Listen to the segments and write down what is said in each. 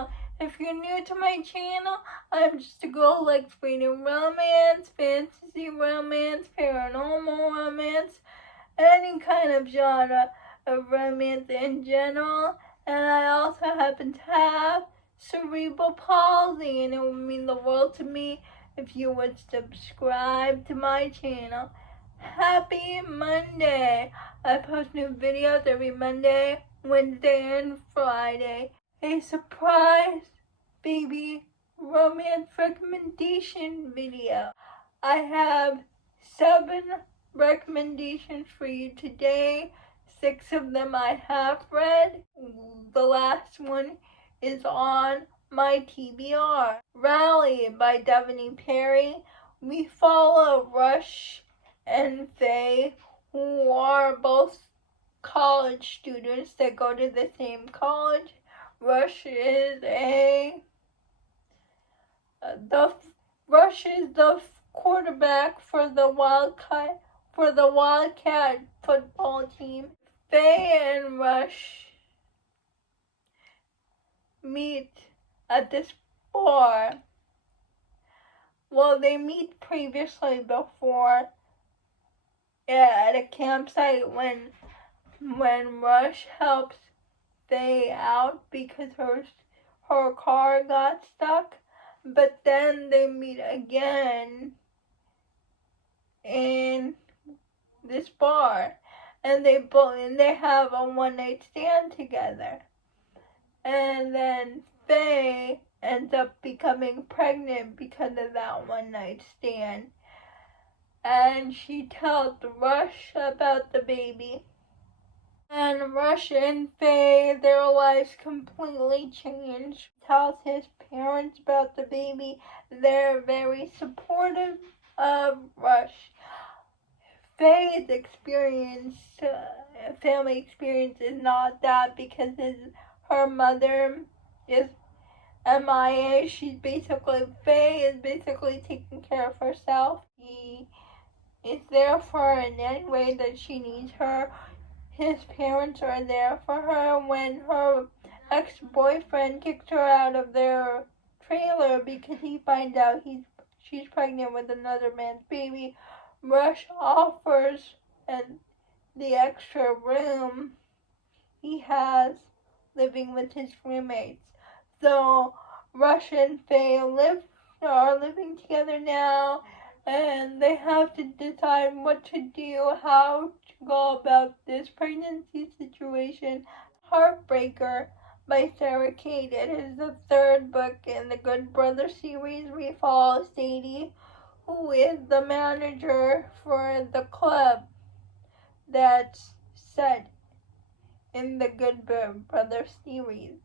channel. If you're new to my channel, I'm just a girl like reading romance, fantasy romance, paranormal romance, any kind of genre of romance in general. And I also happen to have cerebral palsy, and it would mean the world to me if you would subscribe to my channel. Happy Monday! I post new videos every Monday, Wednesday, and Friday. A surprise baby romance recommendation video. I have 7 recommendations for you today. 6 of them I have read. The last one is on my TBR. Rally by Devony Perry. We follow Rush and Faye, who are both college students that go to the same college. Rush is the quarterback for the Wildcat football team. Faye and Rush meet at this bar. Well, they meet previously before at a campsite when Rush helps Faye out because her car got stuck. But then they meet again in this bar, and they have a one-night stand together. And then Faye ends up becoming pregnant because of that one-night stand. And she tells Rush about the baby. And Rush and Faye, their lives completely changed. Tells his parents about the baby. They're very supportive of Rush. Faye's family experience is not that because her mother is MIA. Faye is basically taking care of herself. He is there for her in any way that she needs her. His parents are there for her when her ex-boyfriend kicked her out of their trailer because he finds out she's pregnant with another man's baby. Rush offers the extra room he has living with his roommates. So Rush and Faye are living together now, and they have to decide what to do, how to go about this pregnancy situation. Heartbreaker by Sarah Kate. It is the 3rd book in the Good Brother series. We follow Sadie, who is the manager for the club that's set in the Good Brother series.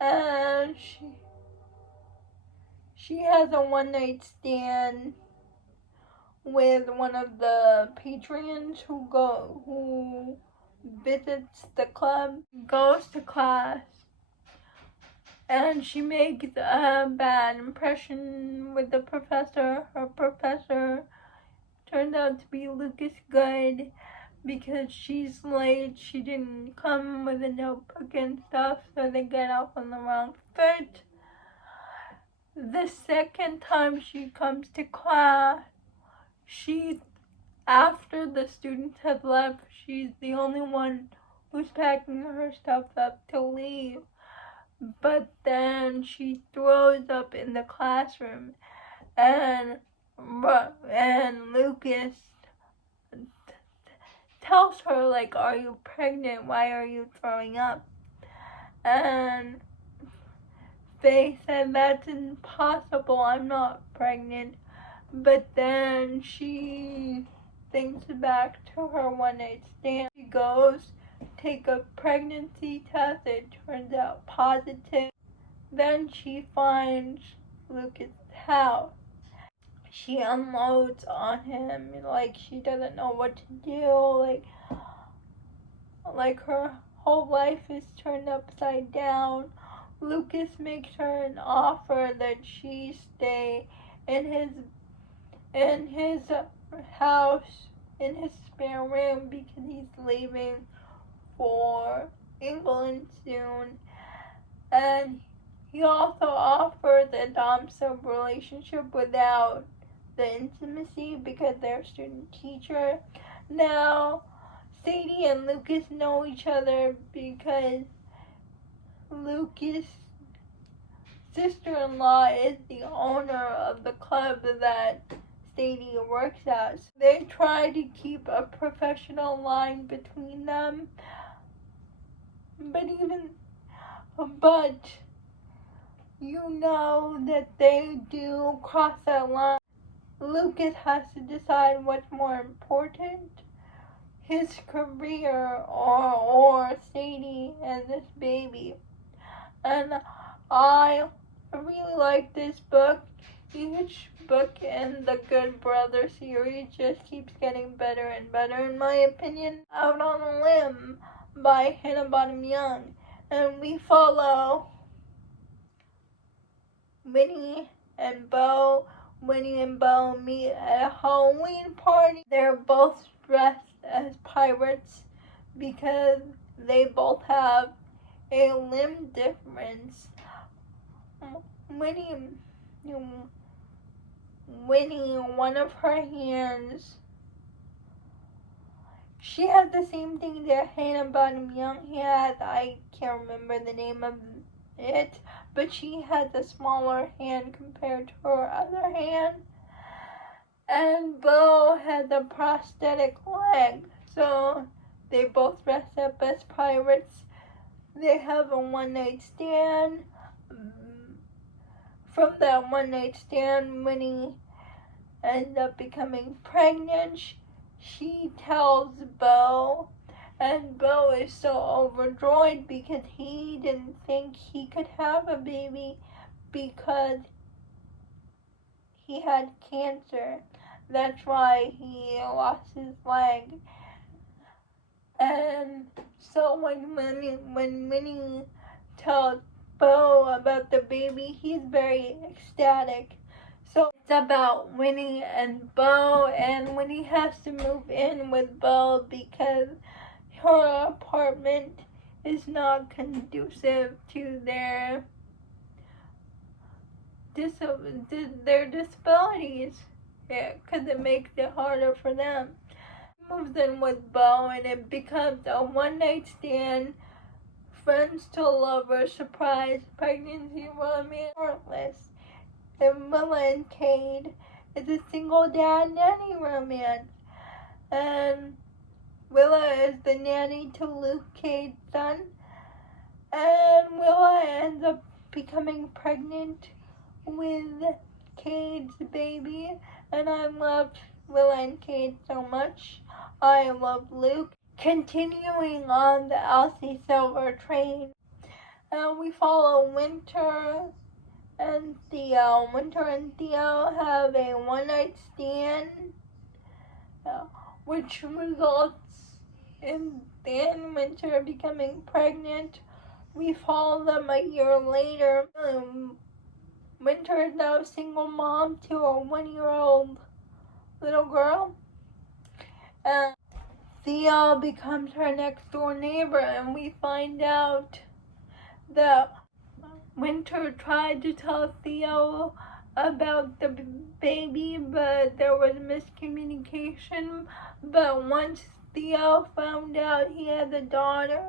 And she has a one-night stand with one of the patrons who visits the club, goes to class, and she makes a bad impression with the professor. Her professor turned out to be Lucas Good because she's late. She didn't come with a notebook and stuff, so they get off on the wrong foot. The second time she comes to class, after the students have left, she's the only one who's packing her stuff up to leave. But then she throws up in the classroom, and Lucas tells her, like, "Are you pregnant? Why are you throwing up?" And Faye said, "That's impossible, I'm not pregnant." But then she thinks back to her one-night stand. She goes take a pregnancy test. It turns out positive. Then she finds Lucas' house. She unloads on him, like she doesn't know what to do, like her whole life is turned upside down. Lucas makes her an offer that she stay in his house, in his spare room, because he's leaving for England soon. And He also offers a dom-sub relationship without the intimacy because they're student-teacher. Now, Sadie and Lucas know each other because Lucas' sister-in-law is the owner of the club that Sadie works at. So they try to keep a professional line between them, but you know that they do cross that line. Lucas has to decide what's more important, his career or Sadie and this baby. And I really like this book. Each book in the Good Brother series just keeps getting better and better, in my opinion. Out on a Limb by Hannah Bottom Young. And we follow Winnie and Bo. Winnie and Bo meet at a Halloween party. They're both dressed as pirates because they both have a limb difference. Winnie, one of her hands, she has the same thing that Hannah Bottom Young has. I can't remember the name of it, but she has a smaller hand compared to her other hand. And Bo has a prosthetic leg, so they both dress up as pirates. They have a one-night stand. From that one-night stand, Winnie ends up becoming pregnant. She tells Bo, and Bo is so overjoyed because he didn't think he could have a baby because he had cancer. That's why he lost his leg. And so when Winnie tells Bo about the baby, he's very ecstatic. So it's about Winnie and Bo, and Winnie has to move in with Bo because her apartment is not conducive to their disabilities, because it makes it harder for them. Moves in with Bo, and it becomes a one-night stand, friends to lovers, surprise, pregnancy romance, Heartless. And Willa and Cade is a single dad nanny romance. And Willa is the nanny to Luke Cade's son. And Willa ends up becoming pregnant with Cade's baby. And I loved Willa and Cade so much. I love Luke. Continuing on the Elsie Silver train, we follow Winter and Theo. Winter and Theo have a one-night stand, which results in Winter becoming pregnant. We follow them a year later. Winter is now a single mom to a 1-year-old little girl. Theo becomes her next door neighbor, and we find out that Winter tried to tell Theo about the baby, but there was miscommunication. But once Theo found out he had a daughter,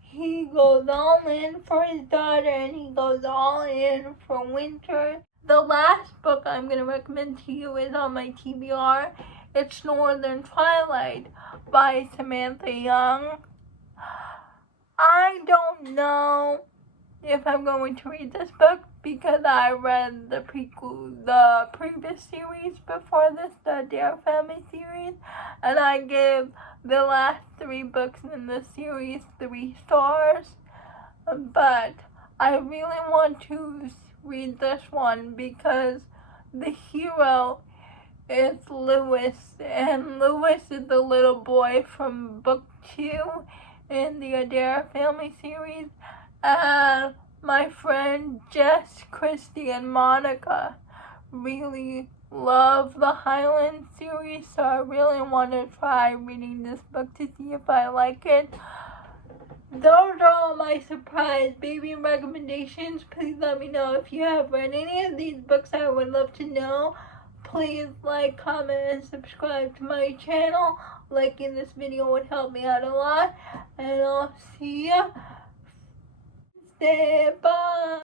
he goes all in for his daughter, and he goes all in for Winter. The last book I'm going to recommend to you is on my TBR. It's Northern Twilight by Samantha Young. I don't know if I'm going to read this book because I read the previous series before this, the Dare Family series, and I give the last 3 books in the series 3 stars. But I really want to read this one because the hero is Lewis, and Lewis is the little boy from book 2 in the Adair Family series, and my friend Jess, Christy, and Monica really love the Highland series, so I really want to try reading this book to see if I like it. those are all my surprise baby recommendations. Please let me know if you have read any of these books. I would love to know. Please like, comment, and subscribe to my channel. Liking this video would help me out a lot. And I'll see ya. Bye.